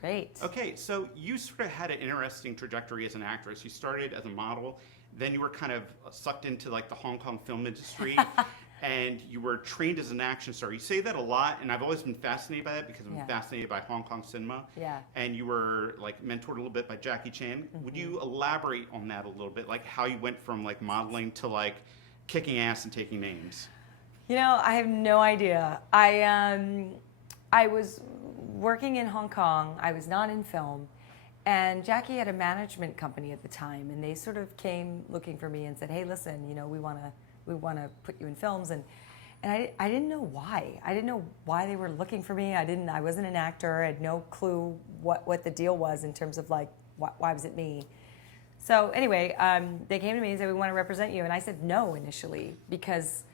Great. Okay, so you sort of had an interesting trajectory as an actress. You started as a model, then you were kind of sucked into like the Hong Kong film industry, and you were trained as an action star. You say that a lot, and I've always been fascinated by that because I'm fascinated by Hong Kong cinema. Yeah. And you were like mentored a little bit by Jackie Chan. Would you elaborate on that a little bit, like how you went from like modeling to like kicking ass and taking names? You know, I have no idea. I was working in Hong Kong. I was not in film. And Jackie had a management company at the time, and they sort of came looking for me and said, "Hey, listen, you know, we want to put you in films." And I didn't know why. I didn't know why they were looking for me. I wasn't an actor. I had no clue what the deal was in terms of like why was it me. So anyway, they came to me and said, "We want to represent you." And I said no initially because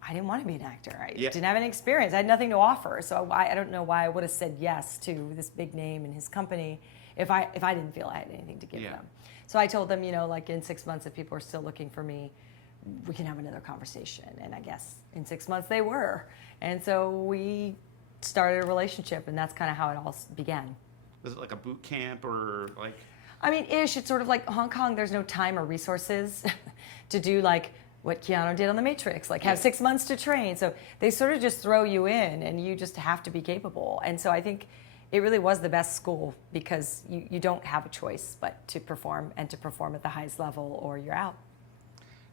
I didn't want to be an actor. I didn't have any experience. I had nothing to offer. So I don't know why I would have said yes to this big name and his company if I didn't feel I had anything to give them. So I told them, you know, like in 6 months, if people are still looking for me, we can have another conversation. And I guess in 6 months they were. And so we started a relationship, and that's kind of how it all began. Was it like a boot camp or like? I mean, ish. It's sort of like Hong Kong. There's no time or resources to do like what Keanu did on The Matrix, like have 6 months to train. So they sort of just throw you in, and you just have to be capable. And so I think it really was the best school because you don't have a choice but to perform, and to perform at the highest level or you're out.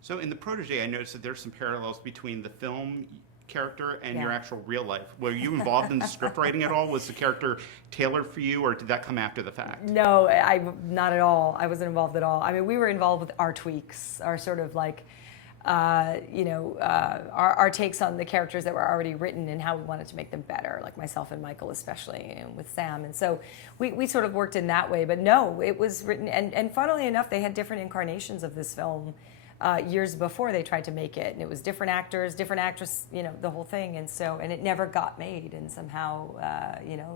So in the Protégé, I noticed that there's some parallels between the film character and your actual real life. Were you involved in the script writing at all? Was the character tailored for you, or did that come after the fact? No, not at all. I wasn't involved at all. I mean, we were involved with our tweaks, our sort of like, our takes on the characters that were already written and how we wanted to make them better, like myself and Michael especially, and with Sam. And so we sort of worked in that way. But no, it was written, and funnily enough, they had different incarnations of this film years before they tried to make it. And it was different actors, different actress, you know, the whole thing. And so, and it never got made, and somehow,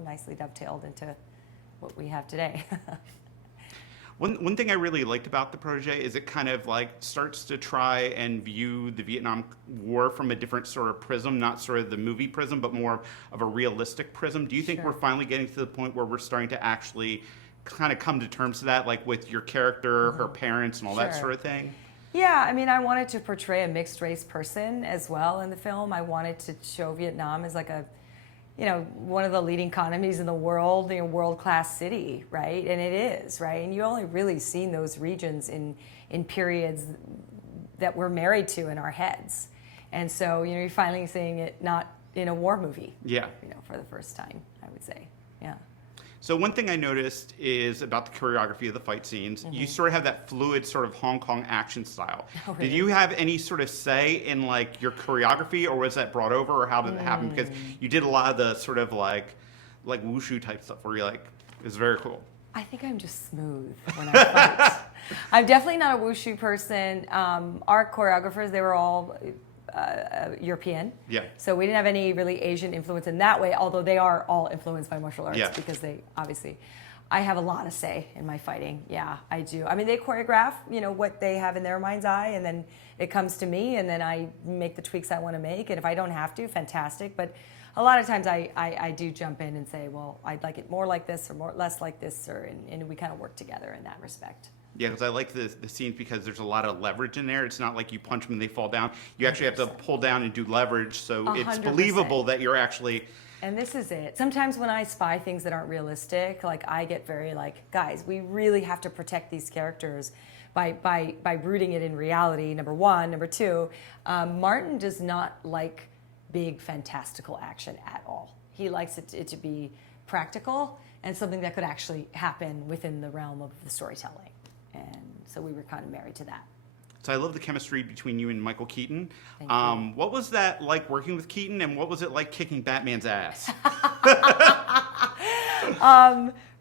nicely dovetailed into what we have today. One thing I really liked about the Protégé is it kind of like starts to try and view the Vietnam War from a different sort of prism, not sort of the movie prism, but more of a realistic prism. Do you think we're finally getting to the point where we're starting to actually kind of come to terms with that, like with your character, her parents, and all that sort of thing? Yeah, I mean, I wanted to portray a mixed race person as well in the film. I wanted to show Vietnam as like a, one of the leading economies in the world, world-class city, right? And it is, right? And you only really seen those regions in periods that we're married to in our heads. And so, you're finally seeing it not in a war movie. Yeah. For the first time, I would say. Yeah. So one thing I noticed is about the choreography of the fight scenes. You sort of have that fluid sort of Hong Kong action style. Oh, really? Did you have any sort of say in like your choreography, or was that brought over, or how did it happen? Because you did a lot of the sort of like wushu type stuff where you're like, it's very cool. I think I'm just smooth when I fight. I'm definitely not a wushu person. Our choreographers, they were all European. Yeah. So we didn't have any really Asian influence in that way, although they are all influenced by martial arts because they obviously, I have a lot of say in my fighting. Yeah, I do. I mean, they choreograph, what they have in their mind's eye, and then it comes to me, and then I make the tweaks I want to make. And if I don't have to, fantastic. But a lot of times I do jump in and say, well, I'd like it more like this or less like this, and we kind of work together in that respect. Yeah, because I like the scenes because there's a lot of leverage in there. It's not like you punch them and they fall down. You actually have to pull down and do leverage, so 100%. It's believable that you're actually... And this is it. Sometimes when I spy things that aren't realistic, like I get very like, guys, we really have to protect these characters by rooting it in reality, number one. Number two, Martin does not like big fantastical action at all. He likes it to be practical and something that could actually happen within the realm of the storytelling. And so we were kind of married to that. So I love the chemistry between you and Michael Keaton. Thank you. What was that like working with Keaton, and what was it like kicking Batman's ass?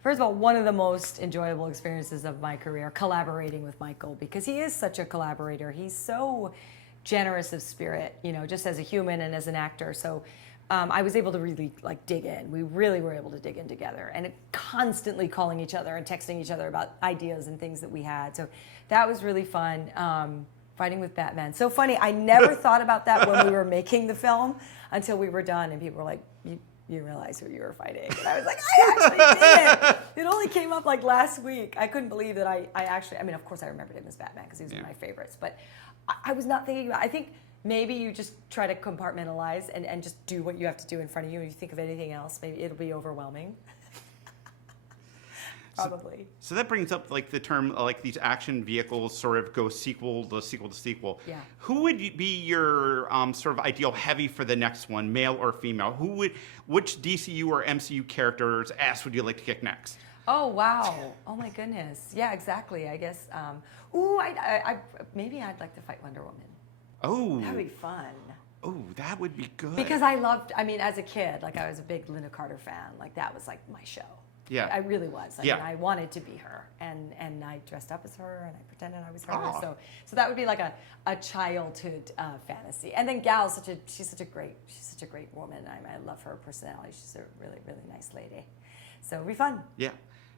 First of all, one of the most enjoyable experiences of my career, collaborating with Michael, because he is such a collaborator. He's so generous of spirit, just as a human and as an actor. So I was able to really dig in. We really were able to dig in together, and constantly calling each other and texting each other about ideas and things that we had. So that was really fun. Fighting with Batman. So funny. I never thought about that when we were making the film until we were done, and people were like, you realize who you were fighting. And I was like, I actually did it. It only came up like last week. I couldn't believe that I actually, I mean, of course I remembered him as Batman because he was one of my favorites, but I was not thinking about, I think maybe you just try to compartmentalize and just do what you have to do in front of you. And you think of anything else, maybe it'll be overwhelming. Probably. So that brings up like the term like these action vehicles sort of go sequel to sequel to sequel. Yeah. Who would be your sort of ideal heavy for the next one, male or female? Which DCU or MCU character's ass would you like to kick next? Oh wow! Oh my goodness! Yeah, exactly. I guess. Maybe I'd like to fight Wonder Woman. Oh. That'd be fun. Oh, that would be good. Because I loved. I mean, as a kid, like I was a big Linda Carter fan. Like that was like my show. Yeah. I really was. I Yeah. mean, I wanted to be her, and I dressed up as her, and I pretended I was her. Aw. So that would be like a childhood fantasy. And then Gal's she's such a great woman. I love her personality. She's a really really nice lady. So it'd be fun. Yeah.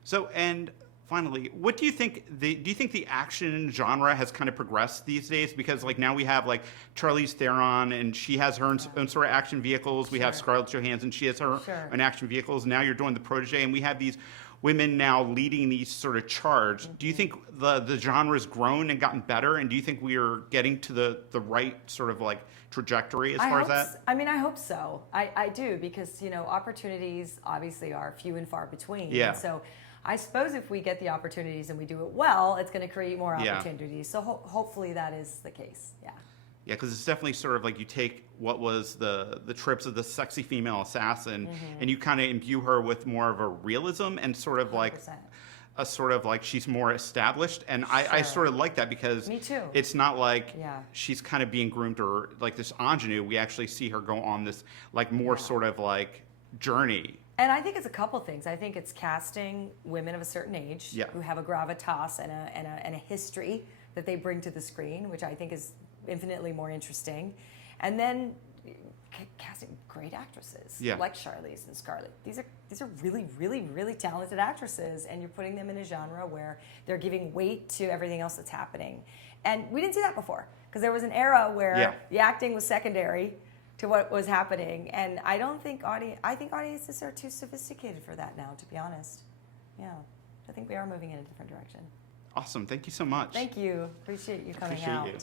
So and finally, what do you think? Do you think the action genre has kind of progressed these days? Because like now we have like Charlize Theron, and she has her own sort of action vehicles. We have Scarlett Johansson, she has her own action vehicles. Now you're doing the Protégé, and we have these women now leading these sort of charge. Do you think the genre's grown and gotten better? And do you think we are getting to the right sort of like trajectory as far as that? I mean, I hope so. I do, because opportunities obviously are few and far between. Yeah. And so I suppose if we get the opportunities and we do it well, it's going to create more opportunities. So hopefully that is the case. Yeah. Yeah, because it's definitely sort of like you take what was the tropes of the sexy female assassin, and you kind of imbue her with more of a realism and sort of like 100%. a sort of like she's more established. And I sort of like that because Me too. it's not like Yeah. she's kind of being groomed or like this ingenue. We actually see her go on this like more sort of like journey. And I think it's a couple things. I think it's casting women of a certain age who have a gravitas and a history that they bring to the screen, which I think is infinitely more interesting. And then casting great actresses like Charlize and Scarlett. These are really, really, really talented actresses, and you're putting them in a genre where they're giving weight to everything else that's happening. And we didn't see that before, because there was an era where the acting was secondary to what was happening, and I think audiences are too sophisticated for that now, to be honest. Yeah, I think we are moving in a different direction. Awesome. Thank you so much. Thank you. Appreciate you coming Appreciate out. you.